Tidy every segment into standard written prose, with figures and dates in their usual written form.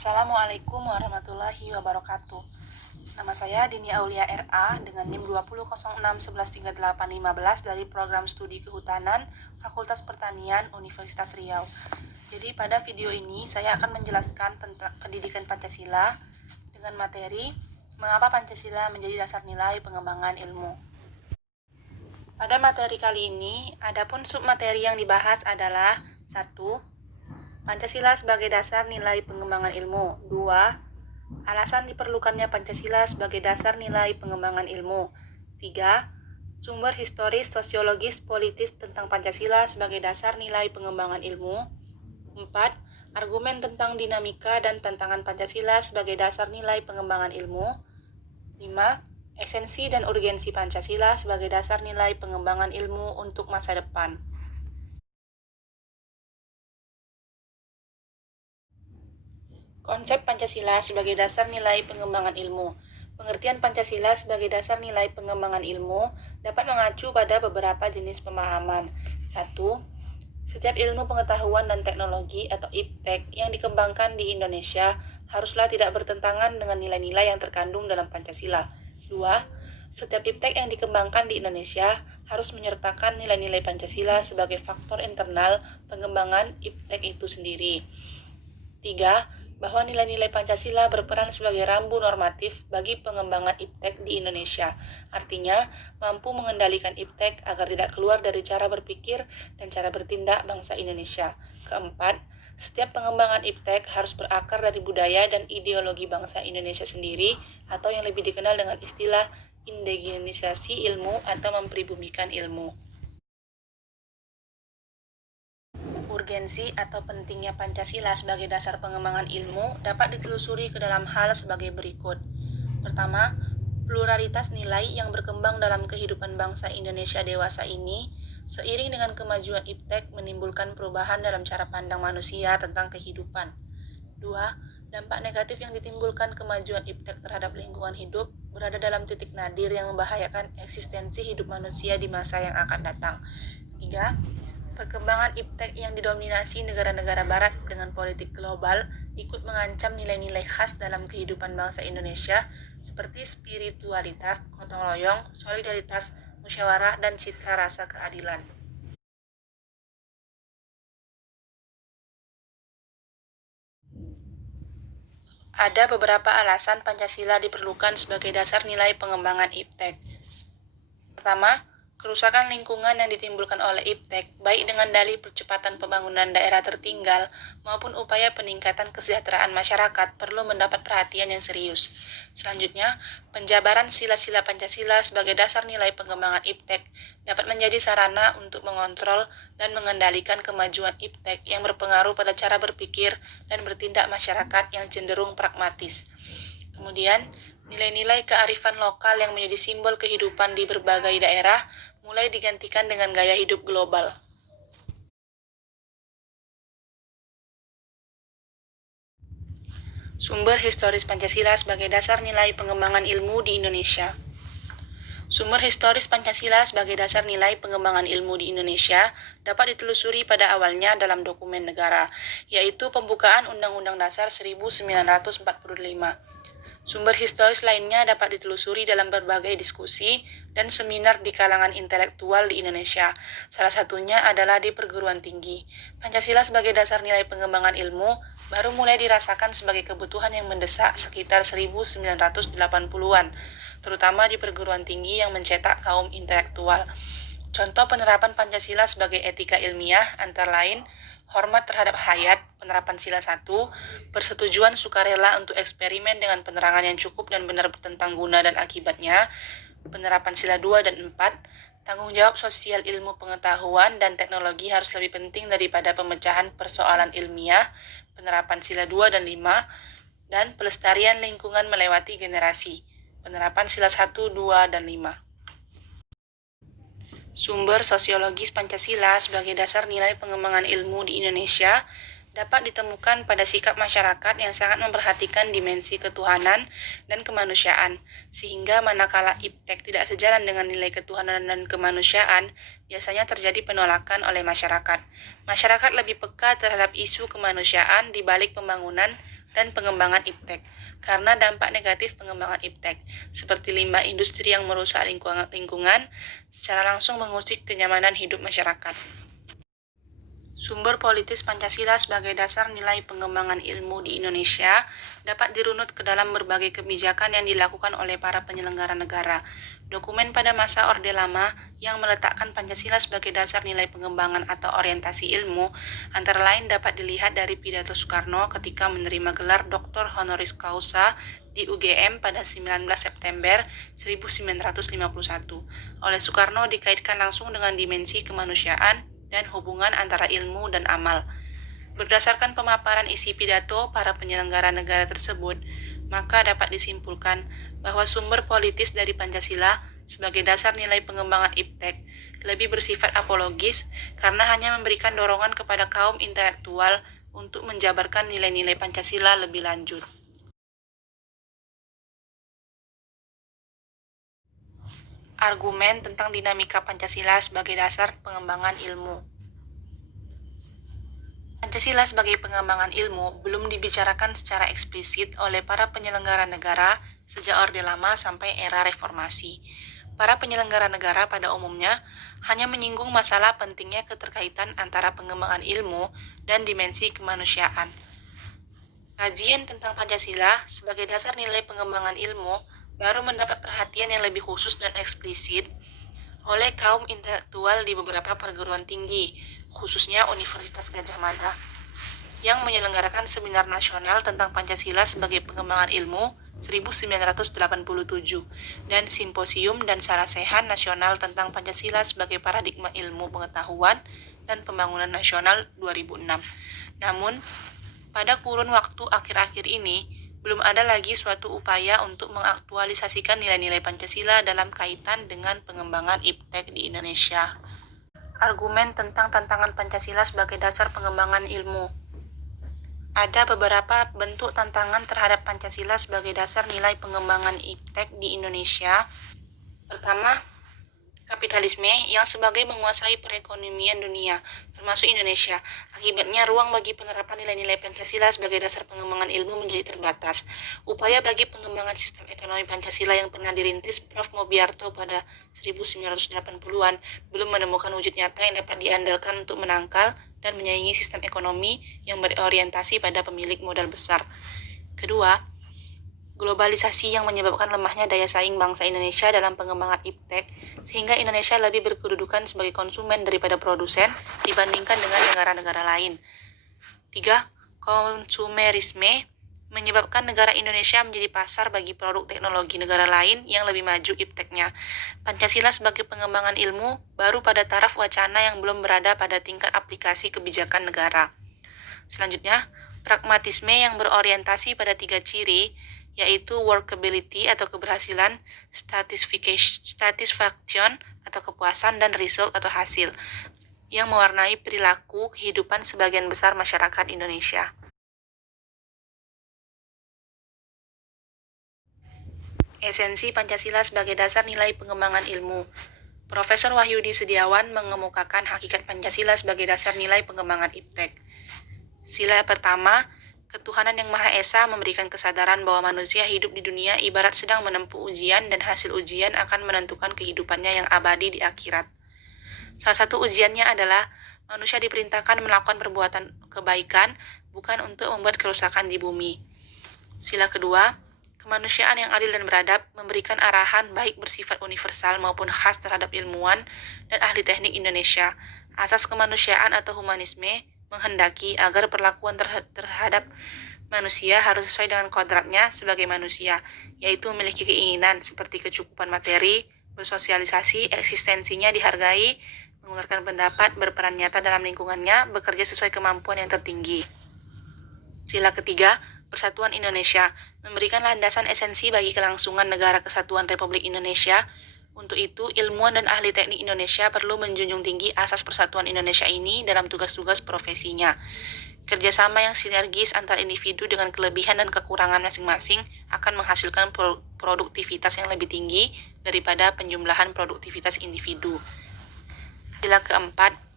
Assalamualaikum warahmatullahi wabarakatuh. Nama saya Dini Aulia RA dengan NIM 2006113815 dari Program Studi Kehutanan Fakultas Pertanian Universitas Riau. Jadi pada video ini saya akan menjelaskan tentang pendidikan Pancasila dengan materi mengapa Pancasila menjadi dasar nilai pengembangan ilmu. Pada materi kali ini, adapun submateri yang dibahas adalah 1. Pancasila sebagai dasar nilai pengembangan ilmu. 2. Alasan diperlukannya Pancasila sebagai dasar nilai pengembangan ilmu. 3. Sumber historis, sosiologis, politis tentang Pancasila sebagai dasar nilai pengembangan ilmu. 4. Argumen tentang dinamika dan tantangan Pancasila sebagai dasar nilai pengembangan ilmu. 5. Esensi dan urgensi Pancasila sebagai dasar nilai pengembangan ilmu untuk masa depan. Konsep Pancasila sebagai dasar nilai pengembangan ilmu. Pengertian Pancasila sebagai dasar nilai pengembangan ilmu dapat mengacu pada beberapa jenis pemahaman. 1. Setiap ilmu pengetahuan dan teknologi atau IPTEK yang dikembangkan di Indonesia haruslah tidak bertentangan dengan nilai-nilai yang terkandung dalam Pancasila. 2. Setiap IPTEK yang dikembangkan di Indonesia harus menyertakan nilai-nilai Pancasila sebagai faktor internal pengembangan IPTEK itu sendiri. 3. Bahwa nilai-nilai Pancasila berperan sebagai rambu normatif bagi pengembangan IPTEK di Indonesia. Artinya, mampu mengendalikan IPTEK agar tidak keluar dari cara berpikir dan cara bertindak bangsa Indonesia. Keempat, setiap pengembangan IPTEK harus berakar dari budaya dan ideologi bangsa Indonesia sendiri, atau yang lebih dikenal dengan istilah indigenisasi ilmu atau mempribumikan ilmu. Urgensi atau pentingnya Pancasila sebagai dasar pengembangan ilmu dapat ditelusuri ke dalam hal sebagai berikut. Pertama, pluralitas nilai yang berkembang dalam kehidupan bangsa Indonesia dewasa ini seiring dengan kemajuan IPTEK menimbulkan perubahan dalam cara pandang manusia tentang kehidupan. 2. Dampak negatif yang ditimbulkan kemajuan IPTEK terhadap lingkungan hidup berada dalam titik nadir yang membahayakan eksistensi hidup manusia di masa yang akan datang. 3. Perkembangan IPTEK yang didominasi negara-negara barat dengan politik global ikut mengancam nilai-nilai khas dalam kehidupan bangsa Indonesia seperti spiritualitas, gotong royong, solidaritas, musyawarah, dan citra rasa keadilan. Ada beberapa alasan Pancasila diperlukan sebagai dasar nilai pengembangan IPTEK. Pertama, kerusakan lingkungan yang ditimbulkan oleh IPTEK, baik dengan dalih percepatan pembangunan daerah tertinggal maupun upaya peningkatan kesejahteraan masyarakat, perlu mendapat perhatian yang serius. Selanjutnya, penjabaran sila-sila Pancasila sebagai dasar nilai pengembangan IPTEK dapat menjadi sarana untuk mengontrol dan mengendalikan kemajuan IPTEK yang berpengaruh pada cara berpikir dan bertindak masyarakat yang cenderung pragmatis. Kemudian, nilai-nilai kearifan lokal yang menjadi simbol kehidupan di berbagai daerah mulai digantikan dengan gaya hidup global. Sumber historis Pancasila sebagai dasar nilai pengembangan ilmu di Indonesia. Sumber historis Pancasila sebagai dasar nilai pengembangan ilmu di Indonesia dapat ditelusuri pada awalnya dalam dokumen negara, yaitu pembukaan Undang-Undang Dasar 1945. Sumber historis lainnya dapat ditelusuri dalam berbagai diskusi dan seminar di kalangan intelektual di Indonesia. Salah satunya adalah di perguruan tinggi. Pancasila sebagai dasar nilai pengembangan ilmu baru mulai dirasakan sebagai kebutuhan yang mendesak sekitar 1980-an, terutama di perguruan tinggi yang mencetak kaum intelektual. Contoh penerapan Pancasila sebagai etika ilmiah antara lain hormat terhadap hayat, penerapan sila 1, persetujuan sukarela untuk eksperimen dengan penerangan yang cukup dan benar tentang guna dan akibatnya, penerapan sila 2 dan 4, tanggung jawab sosial ilmu pengetahuan dan teknologi harus lebih penting daripada pemecahan persoalan ilmiah, penerapan sila 2 dan 5, dan pelestarian lingkungan melewati generasi, penerapan sila 1, 2, dan 5. Sumber sosiologis Pancasila sebagai dasar nilai pengembangan ilmu di Indonesia dapat ditemukan pada sikap masyarakat yang sangat memperhatikan dimensi ketuhanan dan kemanusiaan, sehingga manakala IPTEK tidak sejalan dengan nilai ketuhanan dan kemanusiaan, biasanya terjadi penolakan oleh masyarakat. Masyarakat lebih peka terhadap isu kemanusiaan di balik pembangunan dan pengembangan iptek. Karena dampak negatif pengembangan iptek, seperti limbah industri yang merusak lingkungan, secara langsung mengusik kenyamanan hidup masyarakat. Sumber politis Pancasila sebagai dasar nilai pengembangan ilmu di Indonesia dapat dirunut ke dalam berbagai kebijakan yang dilakukan oleh para penyelenggara negara. Dokumen pada masa Orde Lama yang meletakkan Pancasila sebagai dasar nilai pengembangan atau orientasi ilmu antara lain dapat dilihat dari pidato Soekarno ketika menerima gelar Dr. Honoris Causa di UGM pada 19 September 1951. Oleh Soekarno dikaitkan langsung dengan dimensi kemanusiaan dan hubungan antara ilmu dan amal. Berdasarkan pemaparan isi pidato para penyelenggara negara tersebut, maka dapat disimpulkan bahwa sumber politis dari Pancasila sebagai dasar nilai pengembangan iptek lebih bersifat apologis karena hanya memberikan dorongan kepada kaum intelektual untuk menjabarkan nilai-nilai Pancasila lebih lanjut. Argumen tentang dinamika Pancasila sebagai dasar pengembangan ilmu. Pancasila sebagai pengembangan ilmu belum dibicarakan secara eksplisit oleh para penyelenggara negara sejak Orde Lama sampai era Reformasi. Para penyelenggara negara pada umumnya hanya menyinggung masalah pentingnya keterkaitan antara pengembangan ilmu dan dimensi kemanusiaan. Kajian tentang Pancasila sebagai dasar nilai pengembangan ilmu baru mendapat perhatian yang lebih khusus dan eksplisit oleh kaum intelektual di beberapa perguruan tinggi, khususnya Universitas Gadjah Mada, yang menyelenggarakan seminar nasional tentang Pancasila sebagai pengembangan ilmu 1987 dan Simposium dan Sarasehan Nasional tentang Pancasila sebagai paradigma ilmu pengetahuan dan pembangunan nasional 2006. Namun, pada kurun waktu akhir-akhir ini, belum ada lagi suatu upaya untuk mengaktualisasikan nilai-nilai Pancasila dalam kaitan dengan pengembangan iptek di Indonesia. Argumen tentang tantangan Pancasila sebagai dasar pengembangan ilmu. Ada beberapa bentuk tantangan terhadap Pancasila sebagai dasar nilai pengembangan iptek di Indonesia. Pertama, kapitalisme yang sebagai menguasai perekonomian dunia, termasuk Indonesia. Akibatnya, ruang bagi penerapan nilai-nilai Pancasila sebagai dasar pengembangan ilmu menjadi terbatas. Upaya bagi pengembangan sistem ekonomi Pancasila yang pernah dirintis Prof. Mobiarto pada 1980-an belum menemukan wujud nyata yang dapat diandalkan untuk menangkal dan menyaingi sistem ekonomi yang berorientasi pada pemilik modal besar. Kedua, globalisasi yang menyebabkan lemahnya daya saing bangsa Indonesia dalam pengembangan iptek, sehingga Indonesia lebih berkedudukan sebagai konsumen daripada produsen dibandingkan dengan negara-negara lain. 3. Konsumerisme menyebabkan negara Indonesia menjadi pasar bagi produk teknologi negara lain yang lebih maju ipteknya. Pancasila sebagai pengembangan ilmu baru pada taraf wacana yang belum berada pada tingkat aplikasi kebijakan negara. Selanjutnya, pragmatisme yang berorientasi pada 3 ciri, yaitu workability atau keberhasilan, satisfaction atau kepuasan, dan result atau hasil, yang mewarnai perilaku kehidupan sebagian besar masyarakat Indonesia. Esensi Pancasila sebagai dasar nilai pengembangan ilmu. Profesor Wahyudi Setiawan mengemukakan hakikat Pancasila sebagai dasar nilai pengembangan iptek. Sila pertama, ketuhanan yang Maha Esa memberikan kesadaran bahwa manusia hidup di dunia ibarat sedang menempuh ujian dan hasil ujian akan menentukan kehidupannya yang abadi di akhirat. Salah satu ujiannya adalah manusia diperintahkan melakukan perbuatan kebaikan bukan untuk membuat kerusakan di bumi. Sila kedua, kemanusiaan yang adil dan beradab memberikan arahan baik bersifat universal maupun khas terhadap ilmuwan dan ahli teknik Indonesia. Asas kemanusiaan atau humanisme menghendaki agar perlakuan terhadap manusia harus sesuai dengan kodratnya sebagai manusia, yaitu memiliki keinginan seperti kecukupan materi, bersosialisasi, eksistensinya dihargai, mengeluarkan pendapat, berperan nyata dalam lingkungannya, bekerja sesuai kemampuan yang tertinggi. Sila ketiga, Persatuan Indonesia, memberikan landasan esensi bagi kelangsungan Negara Kesatuan Republik Indonesia. Untuk itu, ilmuwan dan ahli teknik Indonesia perlu menjunjung tinggi asas persatuan Indonesia ini dalam tugas-tugas profesinya. Kerjasama yang sinergis antar individu dengan kelebihan dan kekurangan masing-masing akan menghasilkan produktivitas yang lebih tinggi daripada penjumlahan produktivitas individu. Sila keempat,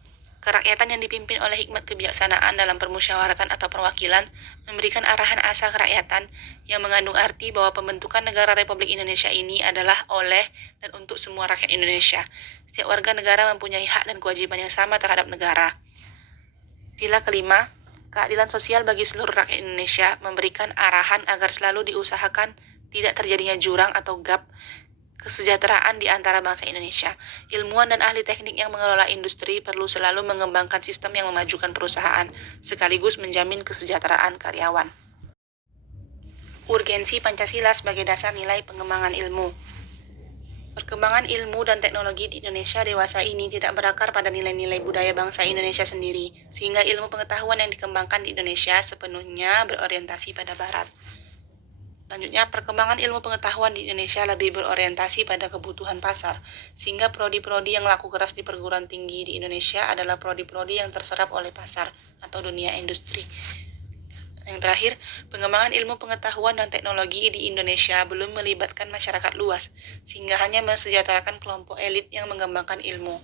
kerakyatan yang dipimpin oleh hikmat kebijaksanaan dalam permusyawaratan atau perwakilan memberikan arahan asa kerakyatan yang mengandung arti bahwa pembentukan negara Republik Indonesia ini adalah oleh dan untuk semua rakyat Indonesia. Setiap warga negara mempunyai hak dan kewajiban yang sama terhadap negara. Sila kelima, keadilan sosial bagi seluruh rakyat Indonesia memberikan arahan agar selalu diusahakan tidak terjadinya jurang atau gap kesejahteraan di antara bangsa Indonesia. Ilmuwan dan ahli teknik yang mengelola industri perlu selalu mengembangkan sistem yang memajukan perusahaan, sekaligus menjamin kesejahteraan karyawan. Urgensi Pancasila sebagai dasar nilai pengembangan ilmu. Perkembangan ilmu dan teknologi di Indonesia dewasa ini tidak berakar pada nilai-nilai budaya bangsa Indonesia sendiri, sehingga ilmu pengetahuan yang dikembangkan di Indonesia sepenuhnya berorientasi pada Barat. Selanjutnya, perkembangan ilmu pengetahuan di Indonesia lebih berorientasi pada kebutuhan pasar, sehingga prodi-prodi yang laku keras di perguruan tinggi di Indonesia adalah prodi-prodi yang terserap oleh pasar atau dunia industri. Yang terakhir, pengembangan ilmu pengetahuan dan teknologi di Indonesia belum melibatkan masyarakat luas, sehingga hanya mensejahterakan kelompok elit yang mengembangkan ilmu.